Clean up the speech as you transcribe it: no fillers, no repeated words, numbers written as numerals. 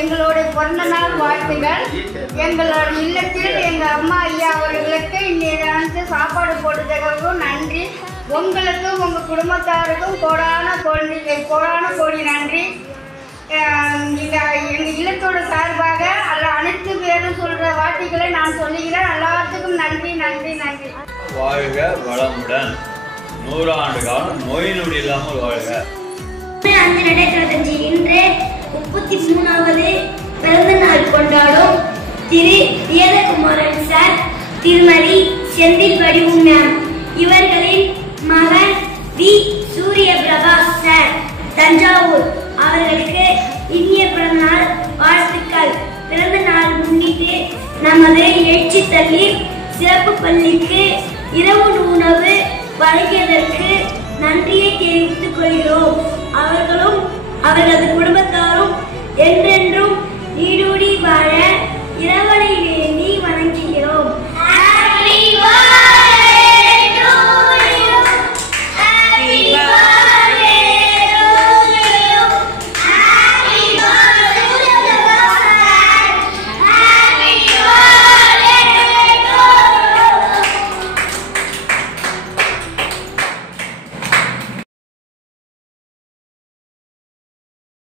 எங்களுடைய பிறந்த நாள் வாழ்த்துகள். எங்களோட இல்லத்தில் எங்கள் அம்மா ஐயா அவர்களுக்கு இன்னைக்கு சாப்பாடு போட்டதுக்கும் நன்றி. உங்களுக்கும் உங்கள் குடும்பத்தாருக்கும் கோடான கோடி நன்றி. எங்கள் இல்லத்தோட சார்பாக அனைத்து பேரும் சொல்கிற வார்த்தைகளை நான் சொல்லுகிறேன். எல்லாத்துக்கும் நன்றி நன்றி நன்றி. வாழ்க வளமுடன், 100 ஆண்டு காலம் நோய் நொடி இல்லாமல் வாழ்க. இன்று 33வது பிறந்த நாள் கொண்டாடும் திரு வேதகுமாரன் சார், திருமதி செந்தில் வடிவு மேம் இவர்களின் மகன் வி சூரிய பிரகாஷ் சார் தஞ்சாவூர் அவர்களுக்கு இனிய பிறந்தநாள் வாழ்த்துக்கள். பிறந்த நாள் முன்னிட்டு நமது எழுச்சி தள்ளி சிறப்பு பள்ளிக்கு இரவு உணவு வழங்கியதற்கு நன்றியை தெரிவித்துக் கொள்கிறோம்.